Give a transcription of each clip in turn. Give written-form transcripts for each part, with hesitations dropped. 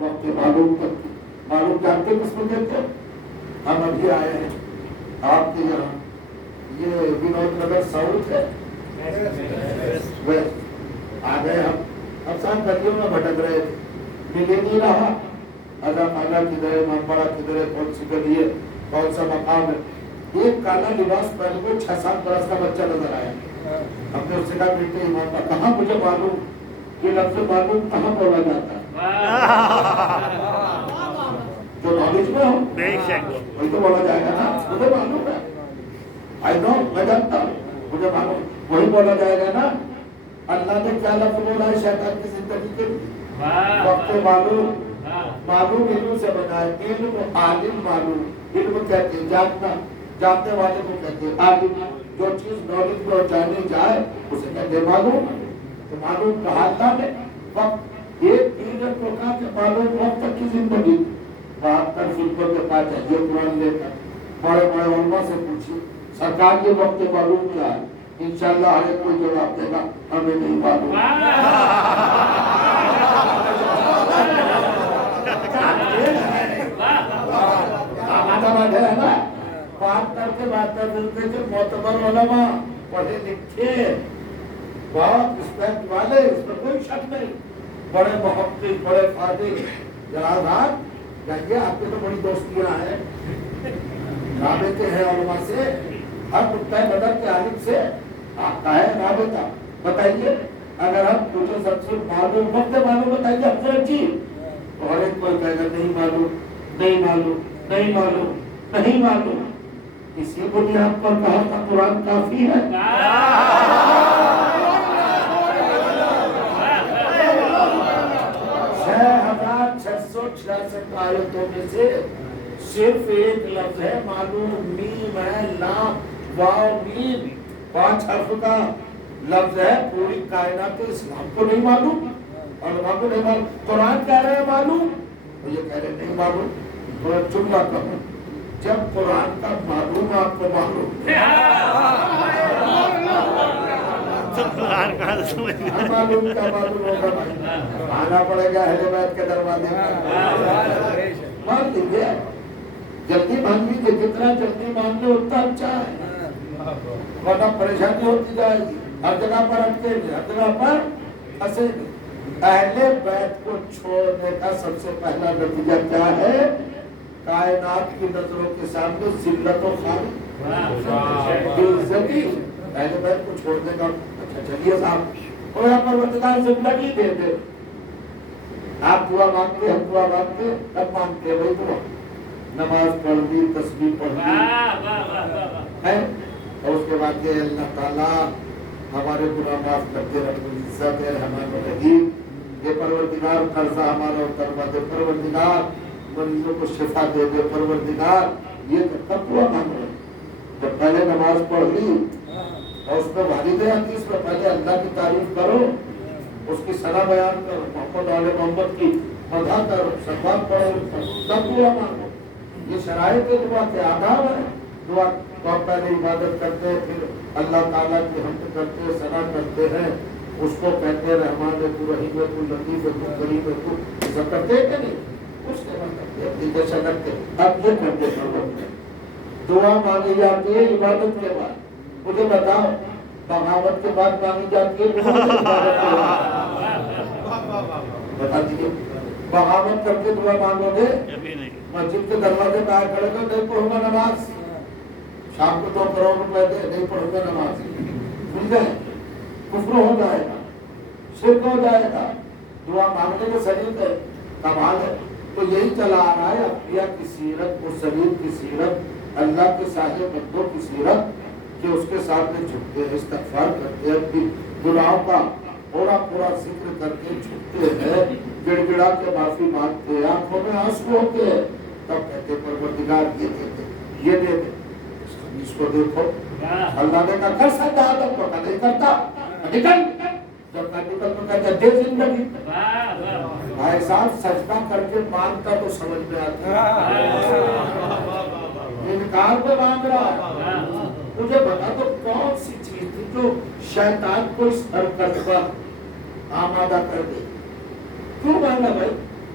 وقت معلوم کرتی. معلوم جانتے کس کو کہتے ہیں؟ ہم ابھی آئے ہیں آپ کے یہاں، یہ ونود نگر ساؤتھ ہے، آ گئے ہم ساتھ گلیوں میں بھٹک رہے تھے، ملے نہیں رہا ادا خانہ کدھر ہے، ممبڑا کدھر ہے، کون سی گلی ہے، کون سا مقام ہے. ایک کالا لباس پہن کو 6-7 برس کا بچہ نظر آیا. ہم نے اس سے کہا بیٹے ایمان کا کہاں مجھے معلوم، یہ لفظ معلوم کہاں بولا جاتا ہے؟ جو نالج میں ہو وہی تو بولا جائے گا نا. مجھے معلوم ہے، آئی نو، میں جانتا ہوں، مجھے معلوم، وہی بولا جائے گا نا. اللہ نے کیا لفظ بولا ہے شیطان کی زندگی کے وقت معلوم. معلوم علم سے بنا ہے، علم عالم معلوم. علم کہتے ہیں جاننا، جاننے والے کو کہتے ہیں عالم. جو چیز نالج میں جانی جائے اسے کہتے ہیں معلوم. تو معلوم کہا اللہ نے وقت ایک پیریڈ کو کہا کہ معلوم وقت کی زندگی 72 فلموں کے پاس ہے. یہ قرآن لے کر بڑے بڑے علماء سے پوچھیے سرکار یہ وقت معلوم کیا ہے، انشاءاللہ ہر ایک کوئی جواب دے گا ہمیں نہیں معلوم. ہے نا بات کرتے معتبر علماء پڑھے لکھے بہت رسپیکٹ والے، اس میں کوئی شک نہیں، بڑے محقق بڑے فاضل جناب جائیے. آپ کے تو بڑی دوستیاں ہیں، رابطے ہیں علماء سے، ہر نقطۂ نظر کے عالم سے آتا ہے رابطہ. بتائیے اگر ہم مجھے سب سے معلوم وقت معلوم بتائیے حضرت جی، تو ہر ایک کوئی کہے گا نہیں معلوم نہیں معلوم نہیں معلوم نہیں معلوم. اسی بنیاد پر کہا تھا قرآن کافی ہے. 6666 آیتوں میں سے صرف ایک لفظ ہے معلوم، میم ہے، لام واو میم 5 حرف کا لفظ ہے. پوری کائنات اسلام کو نہیں معلوم، علماء کو نہیں معلوم. قرآن کہہ رہے ہیں معلوم، تو یہ کہہ رہے نہیں معلوم. تھوڑا جملہ کہوں، جب قرآن کا معلوم آپ کو معلوم معلوم کا معلوم ہوگا بھائی، آنا پڑے گا اہل بیت کے دروازے پر. مان لیجیے جلدی مان لیجیے، جتنا جلدی مان لے اتنا اچھا ہے، ورنہ پریشانی ہوتی جائے گی. ہر جگہ پر اٹکے نہیں، ہر جگہ پر پھنسے نہیں. اہل بیت کو چھوڑنے کا سب سے پہلا نتیجہ کیا ہے؟ کائنات کی نظروں کے سامنے ذلت و خاری بےعزتی. اہل بیت کو چھوڑنے کا اچھا چلیے صاحب اور پروردگار زندگی دے دے. آپ دعا مانگتے ہم دعا مانگتے کب مانگتے وہی دعا، نماز پڑھ لی تسبیح پڑھ لی ہے، اور اس کے بعد یہ اللہ تعالیٰ ہمارے گناہ معاف کرتے رب العزت ہے رحمان الرحیم. یہ پروردگار قرضہ ہمارا اتروا دے، پروردگار مریضوں کو شفا دے دے، پروردگار. یہ کب دعا مانگ رہے ہیں؟ جب پہلے نماز پڑھ لی اور اس میں والد حدیث میں پہلے اللہ کی تعریف کرو، اس کی ثنا بیان کرو، محمد آل محمد کی مدح کرو، صلوات پڑھو، تب دعا مانگو. یہ شرائط دعا کے آداب ہیں. دعا تو پہلے عبادت کرتے ہیں، پھر اللہ تعالیٰ کی حمد کرتے ہیں، ثنا کرتے ہیں، اس کو کہتے ہیں رحمان ہے تو رحیم ہے تو لطیف ہے تو کریم ہے تو. ایسا کرتے ہیں کہ نہیں؟ اس کے بعد کرتے اپنی جیسا کرتے. اب یہ کرتے ہیں دعا مانگی جاتی ہے عبادت کے بعد. مجھے بتاؤ بغاوت کے بعد مانگی جاتی ہے بتا دیجیے. بغاوت کر کے دعا مانگو گے مسجد کے دروازے پہ آئے کھڑے گا نہیں پڑھوں گا نماز، شام کو 2 کروڑ روپے دے نہیں پڑھوں گا نماز، مل جائے کفر ہو جائے گا، شرک ہو جائے گا. دعا مانگنے کے سلیقے ہے کمال ہے. تو یہی چلا آ رہا ہے انبیاء کی سیرت، مرسلین کی سیرت، اللہ کے صالح بندوں کی سیرت، کہ اس کے سامنے جھکتے ہیں، استغفار کرتے ہیں، اپنی گناہوں کا پورا پورا ذکر کر کے جھکتے ہیں، گڑ گڑا کے معافی مانگتے ہیں، آنکھوں میں آنسو ہوتے ہیں، تب کہتے پروردگار یہ دے دے یہ دے دے. اس کو دیکھو اللہ نے کہا کر سکتا ہے تو نہیں کرتا نکل. جب میں نکل تو کہتا دے زندگی. بھائی صاحب سجدہ کر کے مانگتا تو سمجھ میں آتا، انکار پہ مانگ رہا. مجھے بتا تو کون سی چیز تھی جو شیطان کو اس حرکت پر آمادہ کر دے؟ کیوں مانگا بھائی؟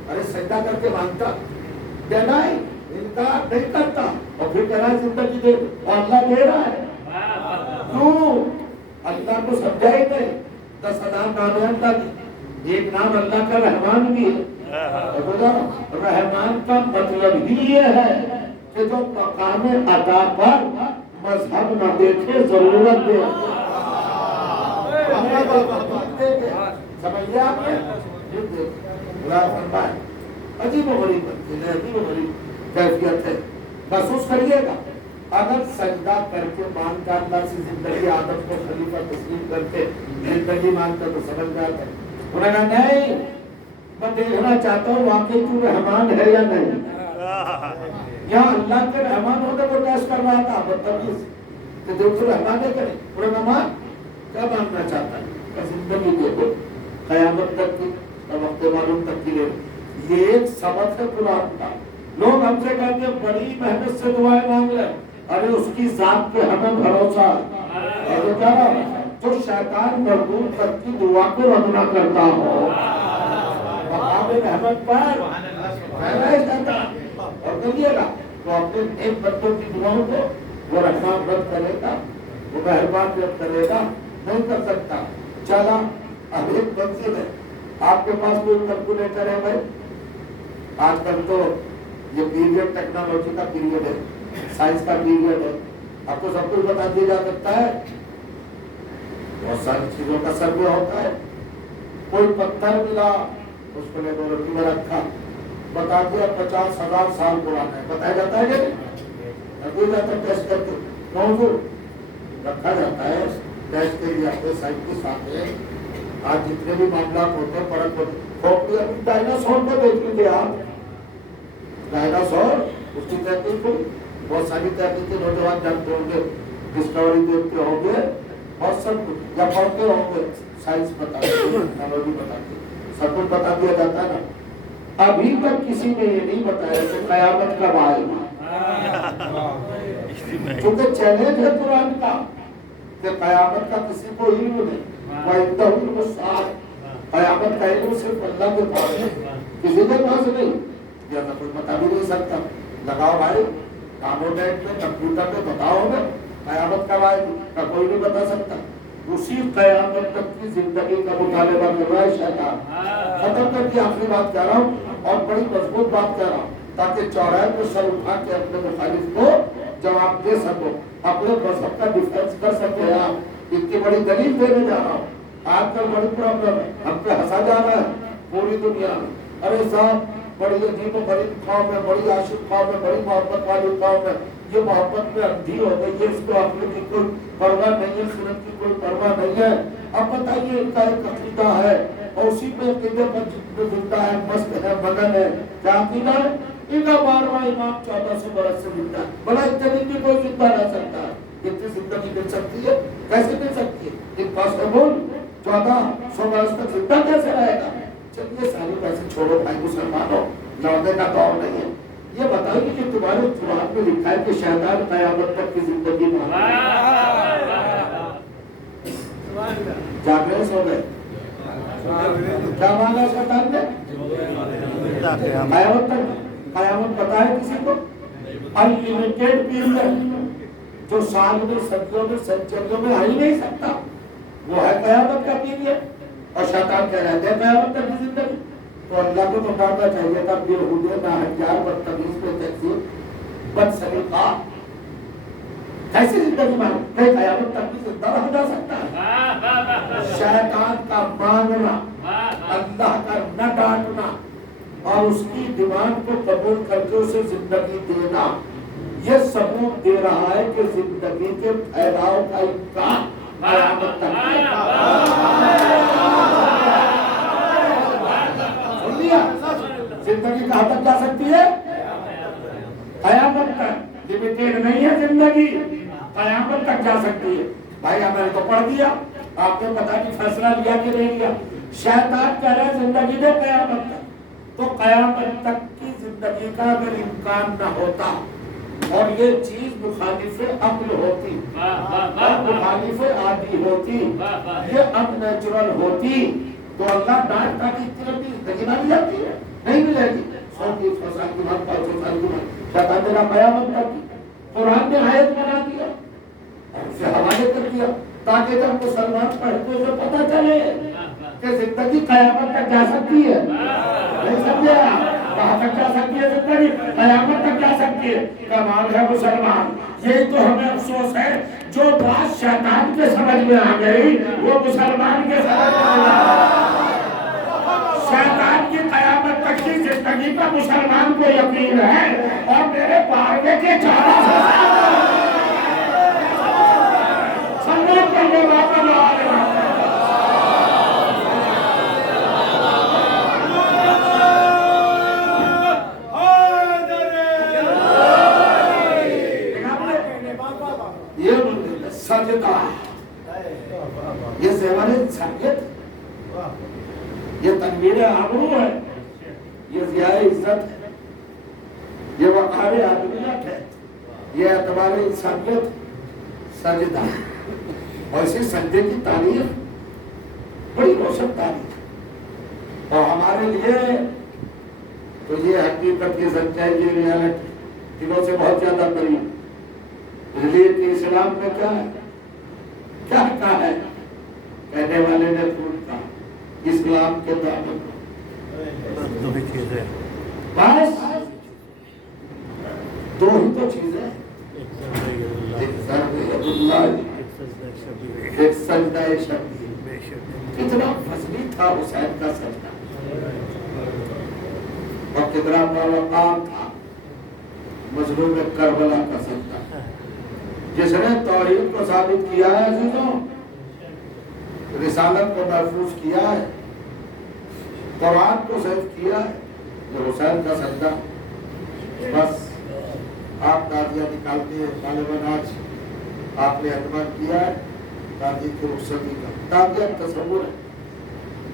ارے سجدہ کر کے مانگتا دینا ہی انکار نہیں کرتا اور پھر کہنا زندگی دے اور اللہ دے رہا ہے. کیوں؟ اللہ کو سمجھا ہی نہیں. 10,000 نام اللہ کی ایک نام اللہ کا رحمان بھی ہے. رحمان کا مطلب ہی یہ ہے کہ جو مقام عطا پر مذہب نہ دیکھے ضرورت دے. سمجھ لیا آپ نے؟ عجیب و غریب عجیب و غریب کیفیت ہے. محسوس کریے گا اگر سجدہ کر کے مان کا اللہ سے زندگی آدم کو خلیفہ تسلیم کرتے زندگی مان کر تو سمجھ جاتا ہے. انہوں نے کہا نہیں میں دیکھنا چاہتا ہوں واقعی تو رحمان ہے یا نہیں. یہاں اللہ کے رحمان ہونے کو ٹیسٹ کر رہا تھا بدتمیز کہ دیکھو رحمان ہے کرے. انہوں نے مان کیا ماننا چاہتا ہے زندگی دیکھو قیامت تک کی اور وقت معلوم تک کی لے. یہ ایک سبق ہے قرآن کا. لوگ ہم سے کہتے ہیں بڑی محنت سے دعائیں مانگ رہے ارے اس کی ذات پہ ہمیں بھروسہ تو شیطان مردود تک کی دعا کو رد نہ کرتا ہو. مقام رحمت پر اور کریے گا تو اپنے ایک بندوں کی دعاؤں کو وہ رحمان رد کرے گا وہ مہربان رد کرے گا. نہیں کر سکتا. چلا اب ایک منزل ہے آپ کے پاس کوئی کیلکولیٹر ہے بھائی. آج کل تو یہ پیریڈ ٹیکنالوجی کا پیریڈ ہے سائنس کا پیریڈ ہے. آپ کو سب کچھ بتا دیا جا سکتا ہے. بہت ساری چیزوں کا سروے ہوتا ہے. کوئی پتھر ملا اس کو لیبورٹری میں رکھا بتا دیا 50,000 سال پرانا ہے. بتایا جاتا ہے کہ ٹیسٹ کر کے موضوع رکھا جاتا ہے. ٹیسٹ کے لیے اپنے سائنٹسٹ آتے ہیں. آج جتنے بھی معاملات ہوتے ہیں پرکھ ہوتے ہیں. ڈائناسور کو دیکھ لیجیے آپ. ڈائناسور اس کی تحقیق ہوئی. بہت ساری تحقیقیں نوجوان جانتے ہوں گے ڈسکوری دیکھتے ہوں گے بہت سب کچھ یا پڑھتے ہوں گے. سائنس بتاتے ٹیکنالوجی بتاتے سب کچھ بتا دیا جاتا ہے نا. ابھی تک کسی نے یہ نہیں بتایا کہ قیامت کب آئے گا. کیونکہ چیلنج ہے قرآن کا کہ قیامت کا کسی کو علم نہیں. قیامت کا علم صرف اللہ کے پاس ہے کسی کے پاس نہیں. یہ تو کوئی بتا بھی نہیں سکتا. لگاؤ بھائی کاربوڈیٹ میں کمپیوٹر میں بتاؤ نا قیامت کب آئے گی کا کوئی نہیں بتا سکتا. اسی قیامت تک کی زندگی کا مطالبہ کر رہا ہے شیطان. ختم کر کے آخری بات کہہ رہا ہوں اور بڑی مضبوط بات کہہ رہا ہوں تاکہ چوراہے میں سر اٹھا کے اپنے مخالف کو جواب دے سکو اپنے مذہب کا ڈیفینس کر سکتے ہیں. آپ اتنی بڑی دلیل دینے جا رہا ہوں. آج کل بڑی پرابلم ہے ہم پہ ہنسا جا رہا ہے پوری دنیا میں. ارے صاحب بڑی عجیب و غریب قوم ہے بڑی عاشق قوم ہے بڑی محبت والی قوم ہے. یہ محبت میں اندھی ہو گئی ہے. اس کو اپنے کی کوئی پرواہ نہیں ہے سنت کی کوئی پرواہ نہیں ہے. اب بتائیے ان کا ایک عقیدہ ہے اور اسی پہ عقیدے پر زندہ ہے مست ہے مگن ہے. کیا عقیدہ ہے ان کا 12واں امام 1400 برس سے زندہ ہے. بڑا اتنی بھی کوئی زندہ رہ سکتا ہے. اتنی زندگی مل سکتی ہے کیسے مل سکتی ہے. امپاسبل 1400 برس تک زندہ کیسے رہے گا. چلیے ساری پیسے چھوڑو بھائی مسلمانوں لوٹنے کا دور نہیں ہے. یہ بتائیے کہ تمہارے قرآن میں لکھا ہے کہ شیطان قیامت تک کی زندگی مانگے. جاگرے سو گئے کیا مانگا شیطان نے قیامت تک. قیامت پتا ہے کسی کو انلمیٹڈ پیریڈ جو سال میں صدیوں میں سینچریوں میں آ ہی نہیں سکتا وہ ہے قیامت کا پیریڈ. اور شیطان کہہ رہے تھے قیامت تک کی زندگی. تو اللہ کو تو ڈانٹنا چاہیے تھا بےہودے ناہنجار بدتمیز بے تہذیب بد سلیقہ کیسی زندگی مانگے. نہیں قیامت تک بھی زندہ رہا جا سکتا ہے. شیطان کا مانگنا اللہ کا نہ ڈانٹنا اور اس کی ڈیمانڈ کو قبول کر کے اسے زندگی دینا یہ ثبوت دے رہا ہے کہ زندگی کے پھیلاؤ کا امکان قیامت تک زندگی کہاں تک جا سکتی ہے قیامت تک. لمیٹیڈ نہیں ہے زندگی قیامت تک جا سکتی ہے. بھائی ہم نے تو پڑھ دیا آپ نے پتہ نہیں فیصلہ لیا کہ نہیں لیا. شیطان کہہ رہا ہے زندگی دے قیامت تک. تو قیامت تک کی زندگی کا اگر امکان نہ ہوتا اور یہ چیز مخالف عقل ہوتی مخالف عادی ہوتی یہ ان نیچرل ہوتی تو اللہ ڈانٹتا کہ اتنی زندگی نہ دی جاتی ہے. نہیں ملے گی. 100 سال کی بات 500 سال کی بات شیطان نے قیامت کر دی. قرآن نے آیت بنا دیا اور اسے حوالے کر دیا تاکہ جب مسلمان پڑھے تو اسے پتہ چلے کہ زندگی قیامت تک جا سکتی ہے. نہیں سمجھے آپ؟ کہاں تک جا سکتی ہے زندگی؟ قیامت تک جا سکتی ہے. کمال ہے مسلمان. یہی تو ہمیں افسوس ہے جو بات شیطان کے سمجھ میں آ گئی وہ مسلمان کے سمجھ میں آ گئی. شیطان کی قیامت تک کی زندگی کا مسلمان کو یقین ہے اور میرے پاروے کے 400 سننے کرنے والا سجدہ یہ زیور انسانیت، یہ تنویر آبرو ہے، یہ ضیاء عزت ہے، یہ وقار آدمیت ہے، یہ اعتبار انسانیت. سجدہ اور اسی سجدے کی تاریخ بڑی روشن تاریخ اور ہمارے لیے تو یہ حقیقت کی سچائی کی ریالٹی دلوں سے بہت زیادہ قریب. ریلیٹ اسلام میں کیا ہے؟ کیا کہا ہے؟ کہنے والے نے پھول کہا اسلام کے دامن دو ہی چیزیں بس، دو ہی تو چیزیں، ایک ضرب اللہ، ایک سجدہ شبیہ. کتنا فضلی تھا حسین کا سجدہ اور کتنا باوقار تھا مظلوم کربلا کا سجدہ. جس نے توحید کو ثابت کیا ہے عزیزوں، رسالت کو محفوظ کیا ہے، قرآن کو صحیح کیا ہے، یہ حسین کا سجدہ. بس آپ تازیہ نکالتے ہیں غالباً آج آپ نے اعتماد کیا ہے تازیہ کی رخصتی کا. تازیہ تصور ہے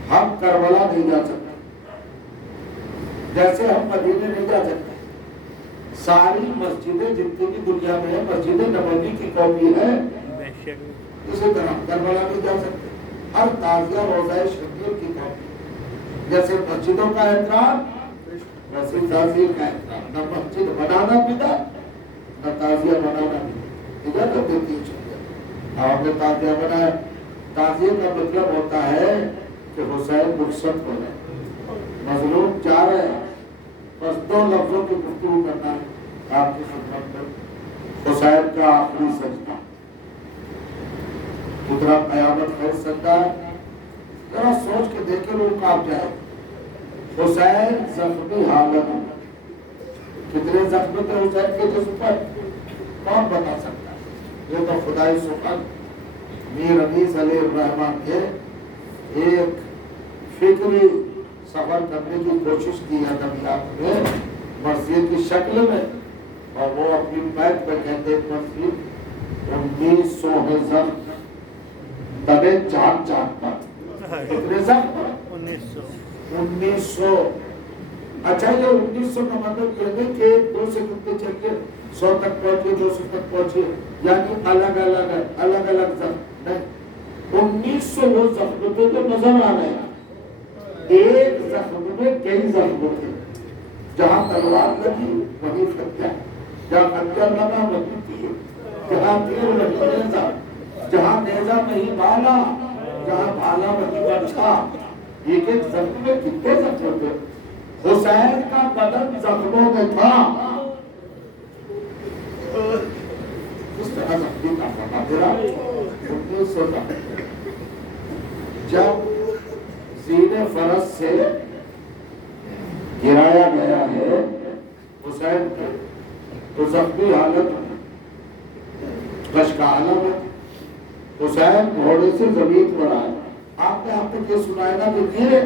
ہم کربلا نہیں جا سکتے جیسے ہم مدینے نہیں جا سکتے. ساری مسجدیں جتنی بھی دنیا میں ہیں مسجد نبوی کی کاپی ہے، اسی طرح کربلا نہیں جا سکتے. ہر تازیہ روضہ شبیر کی کاپی. جیسے مسجدوں کا احترام ویسے تعزیہ کا احترام. نہ مسجد بنانا بدعت نہ تعزیہ بنانا بدعت. اجازت دیتی ہے آپ نے تعزیہ بنایا. تعزیہ کا مطلب ہوتا ہے کہ حسین رخصت ہو رہے، مظلوم جا رہے ہیں، بس 2 لفظوں کی گفتگو کرنا ہے آپ کی خدمت میں. حسین کا آخری سجدہ کتنا قیامت خیز سجدہ ہے. ذرا سوچ کے دیکھیں روح کانپ جائے. حسین زخمی حالت، کتنے زخم تھے حسین کے جسم پر کون بتا سکتا ہے؟ یہ تو خدائی سبحان میر انیس علیہ الرحمن کے ایک فکری سفر کرنے کی کوشش کی ادبیات میں مسجد کی شکل میں، اور وہ اپنی بیت میں کہتے مسجد 1900 ہے زخم دبے جھاگ جھاگ پر. کتنے زخم؟ 1900. اچھا یہ 1900 کا مطلب یہ نہیں کہ 2 سے کتنے چلیے 100 تک پہنچے 200 تک پہنچے یعنی الگ الگ زخم نہیں. 1900 وہ زخم تھے جو نظر آ رہے ہیں. ایک زخم میں کئی زخم تھے. جہاں تلوار لگی وہی خنجر، جہاں خنجر لگا وہی تیر، جہاں تیر وہی نیزہ، جہاں نیزہ وہی بھالا، جہاں بھالا وہی برچھا. ایک ایک زخم میں کتنے زخم تھے. حسین کا بدن زخموں میں تھا. اس طرح زخمی کا مقابلہ 1900 کا جب زین فرس سے گرایا گیا ہے حسین کو تو زخمی حالت کش کا عالم ہے. حسین گھوڑے سے زمین پر آئے. آپ نے آپ تک یہ سنائے گا کہ گرے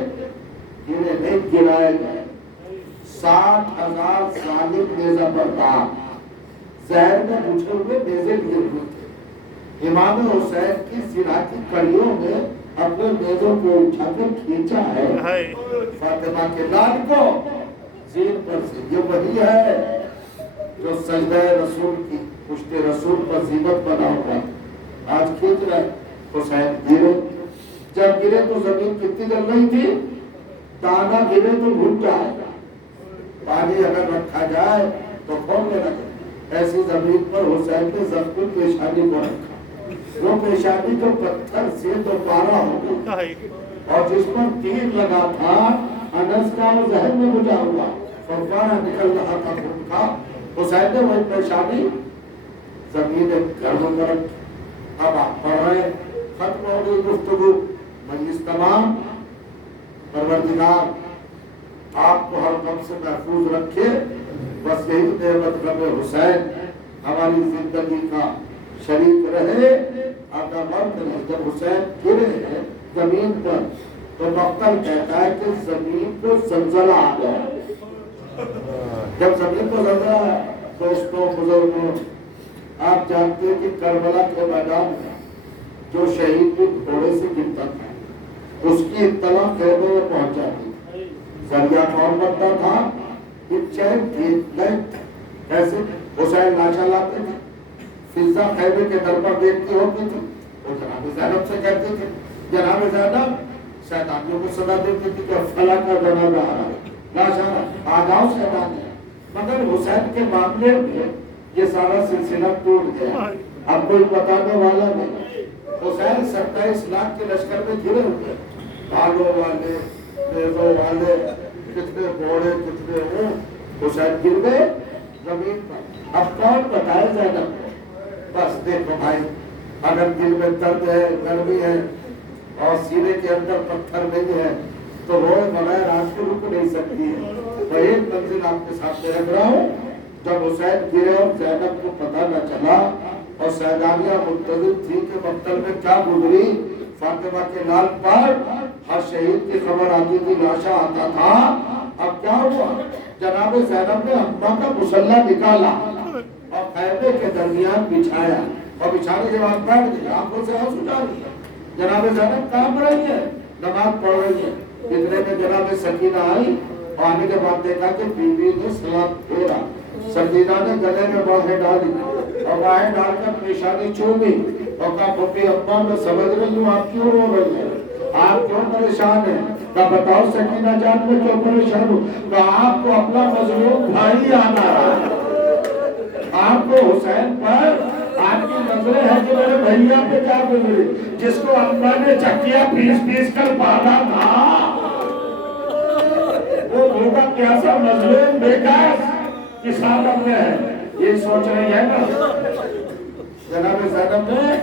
نہیں گرائے گئے. 60,000 ظالم نیزہ بردار زہر میں بچھے ہوئے نیزے گر ہوئے تھے. امام حسین کی زرا کی کڑیوں میں اپنے نیزوں کو اٹھا کر کھینچا ہے فاطمہ کے لال کو زین پر سے. یہ وہی ہے جو سجدہ رسول کی پشت رسول پر زینت بنا ہوا آج کھینچ رہے. حسین گرے. جب گرے تو زمین کتنی جل رہی تھی؟ دانا گرے تو گھٹ جائے گا. پیشانی اگر رکھا جائے تو کھولنے لگے. ایسی زمین پر حسین نے زخمی پیشانی کو رکھا. وہ پیشانی جو پتھر سے دوبارہ ہو گئی اور جس پر تیر لگا تھا انس کا وہ ذہن میں بجھا ہوا فوارہ نکل رہا تھا خون کا. حسین نے وہ پیشانی زمین گرم پر رکھی. اب آپ پڑھ رہے ہیں ختم ہو گئی گفتگو مجلس تمام. پروردگار آپ کو ہر غم سے محفوظ رکھے. بس یہی نعمت رب حسین ہماری زندگی کا شریک رہے. آقا مرد نے جب حسین گرے ہیں زمین پر تو مقتل کہتا ہے کہ زمین کو زلزلہ آ گیا. جب زمین کو زلزلہ آیا دوستوں بزرگوں آپ جانتے ہیں کہ کربلا کے میدان میں جو شہید بھی گھوڑے سے گرتا تھا اس کی اطلاع خیمے میں پہنچ جاتی تھی. ذریعہ کون بنتا تھا؟ ایسے حسین لاشا لاتے تھے. فضا خیمے کے در پر دیکھتی ہوتی تھی. وہ جناب زینب سے کہتے تھے جناب زینب شیطانیوں کو صدا دیتی تھی کہ فلاں کا جنازہ آ رہا ہے لاشا آ جاؤ شیطان ہے. مگر حسین کے معاملے میں یہ سارا سلسلہ ٹوٹ گیا. اب کوئی بتانے والا نہیں. حسین 27 لاکھ کے لشکر میں گرے ہوئے بالوں والے نیزوں والے کتنے گھوڑے کتنے اونٹ. حسین گر گئے زمین پر. اب کون بتائے زینب کو؟ بس دیکھو بھائی اگر دل میں درد ہے گرمی ہے اور سینے کے اندر پتھر نہیں ہے تو روئے بغیر آج کو رک نہیں سکتی ہے. میں ایک منزل آپ کے سامنے رکھ رہا ہوں. جب حسین گرے اور زینب کو پتہ نہ چلا اور سیدانیہ منتظر تھی کہ مقتل میں کیا گزری فاطمہ کے لال پر ہر شہید کی خبر آتی تھی لاشا آتا تھا. اب کیا ہوا جناب زینب نے اماں کا مسلح نکالا اور خیمے کے درمیان بچھایا اور بچھانے کے بعد بیٹھ گئی. آنکھوں سے آنسو جاری ہے. جناب زینب کام رہی ہے نماز پڑھ رہی ہے. اتنے میں جناب سکینہ آئی اور آنے کے بعد دیکھا کہ بیوی نے سلام پھیرا. سکینہ نے گلے میں باہیں ڈالی اور باہیں ڈال کر پیشانی چومی اور کہا پھپھی اماں میں سمجھ رہی ہوں آپ کیوں رو رہی ہیں آپ کیوں پریشان ہیں. کہا بتاؤ سکینہ جان میں کیوں پریشان ہوں. کہا آپ کو اپنا مظلوم بھائی آنا رہا ہے. آپ کو حسین پر آپ کی نظریں ہیں کہ میرے بھیا پہ کیا گزری جس کو اماں نے چکیا پیس پیس کر باندھا تھا وہ بھوکا پیاسا مظلوم بیکار کس حالت میں ہے. یہ سوچ رہی ہے نا. جناب زینب نے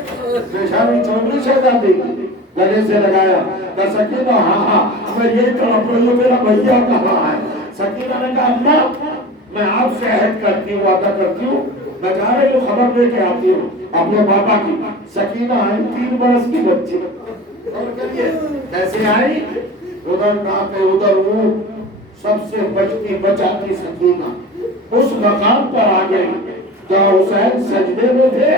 پیشانی چومنی شہزادی گلے سے لگایا. کہا سکینہ ہاں میں یہ طرف رہی ہوں میرا بھیا کہاں ہے. سکینہ نے کہا اماں میں آپ سے عہد کرتی ہوں وعدہ کرتی ہوں میں جا رہی ہوں خبر لے کے آتی ہوں اپنے بابا کی. سکینہ آئی 3 برس کی بچی اور کریے کیسے آئی ادھر ناکے ادھر اونٹ سب سے بچتی بچاتی سکینہ اس مقام پر آ گئی جہاں حسین سجدے میں تھے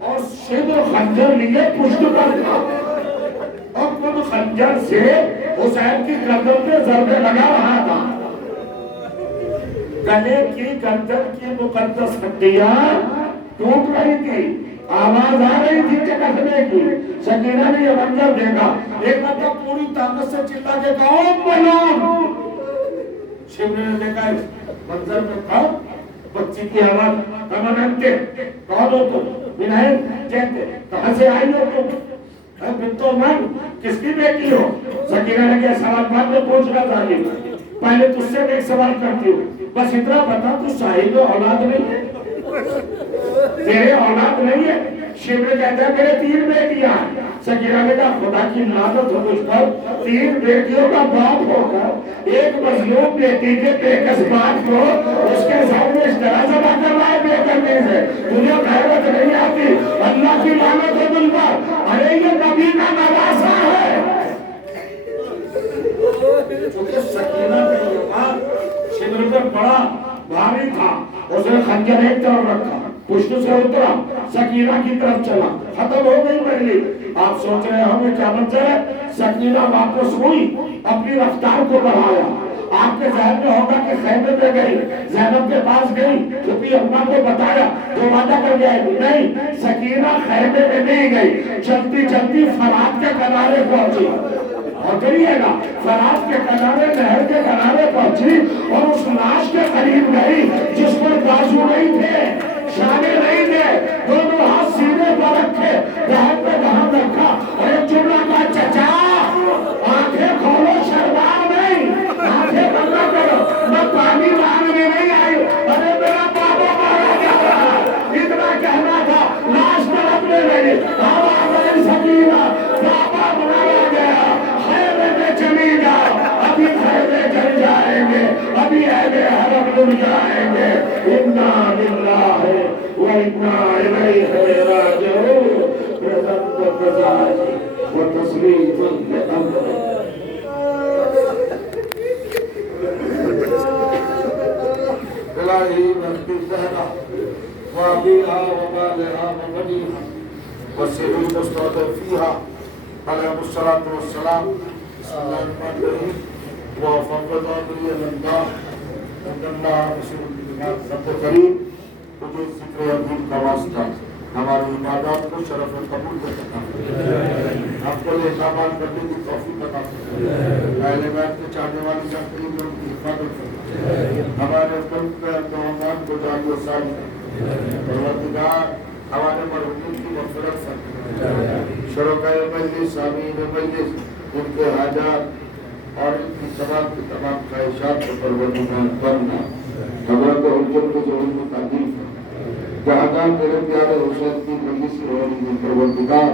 اور شبر خنجر لیے پشت پر تھا اور خود خنجر سے حسین کی گردن پہ ضربے لگا رہا تھا. گلے کی گردن کی مقدس ہڈیاں ٹوٹ رہی تھی. آواز آ رہی تھی چٹکنے کی. سکینہ نے یہ منظر دیکھا. ایک بندہ پوری طاقت سے چلا کے کہا بلال. شبر نے دیکھا منظر میں تھا بچی کی آواز. کمانتے کون ہو تم؟ بنائیں کہتے کہاں سے آئی ہو تم؟ بنتو من کس کی بیٹی ہو؟ سکینہ نے کہا سوال بعد میں پوچھنا چاہیے پہلے تجھ سے ایک سوال کرتی ہوں بس اتنا بتا تو صاحب اولاد نہیں ہے تیرے اولاد نہیں ہے. شبر کہتا ہے میرے 3 بیٹیاں. سکینہ نے کہا خدا کی لعنت ہو مجھ پر 3 بیٹیوں کا باپ ہو کر ایک مظلوم بیٹی کے بے قسمات کو اس کے سامنے اس طرح جمع کرنا ہے بے کرنے سے تجھے غیرت نہیں آتی. اللہ کی لعنت ہو تجھ پر. ارے یہ نبی کا نواسا ہے. چونکہ سکینہ کا یہ بات شبر پر بڑا بھاری تھا. اس نے خنجر ایک طرف رکھا پشت سے اترا سکینہ کی طرف چلا. ختم ہو گئی مجلس. آپ سوچ رہے ہمیں کیا منظر ہے. سکینہ واپس ہوئی اپنی رفتار کو بڑھایا. آپ کے ذہن میں ہوگا کہ خیمے میں گئی زینب کے پاس گئی کیونکہ اماں کو بتایا تو وعدہ کر گیا. نہیں سکینہ خیمے میں نہیں گئی. چلتی چلتی فرات کے کنارے پہنچی اور کریے گا فرات کے کنارے نہر کے کنارے پہنچی اور اس لاش کے بن گئی جس پر بازو نہیں تھے، شانے نہیں تھے، دونوں ہاتھ سینے پر رکھے، دہن پہ دہن رکھا اور ایک جملہ کا چچا آنکھیں کھولو، شرماؤ نہیں، آنکھیں بندہ کرو، میں پانی مانگنے نہیں آئی، ارے میرا بابا مارا گیا، اتنا کہنا تھا، لاش تڑپنے لگی، بابا بڑی سکینہ، بابا بنایا گیا، خیمے میں چلی جاؤ، ابھی خیمے چل جائیں گے، ابھی اہل حرم ڈر جائیں گے، انا للہ وانا الیہ راجعون، پرزنت بزاجی و تسلیم لامر الہی مخفی زہرہ وابیہا وبالہا وبنیہا وسیع المستضعفیہا علیہ الصلاة والسلام. بسم اللہ الرحمن الرحیم. وفقد امری اللہ ان اللہ رسول رب کریم، تجھے ذکر عظیم کا واسطہ ہماری عبادات کو شرف و قبول کرتا ہے، ہم کو یہ اقامات کرنے کی توفیق عطا فرما، اہل بیت کے چاہنے والی سب قریب ان کی حفاظت فرما، ہمارے قلب میں توہمات کو جاری و ساری کر، پروردگار ہمارے مرحومین کی مغفرت فرما، شرکائے مجلس، سامعین مجلس، ان کے حاجات اور ان کی تمام خواہشات کو پروردگار کرنا، حضرت حجت کو ضرور میں تعلیم کرنا، جہاں جہاں میرے پیارے حسین کی مجلس ہو رہی ہے پروردگار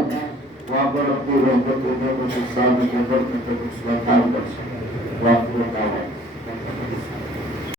وہاں پر اپنی رحمت و نعمت کے ساتھ برکت و اصلاح کر سکے.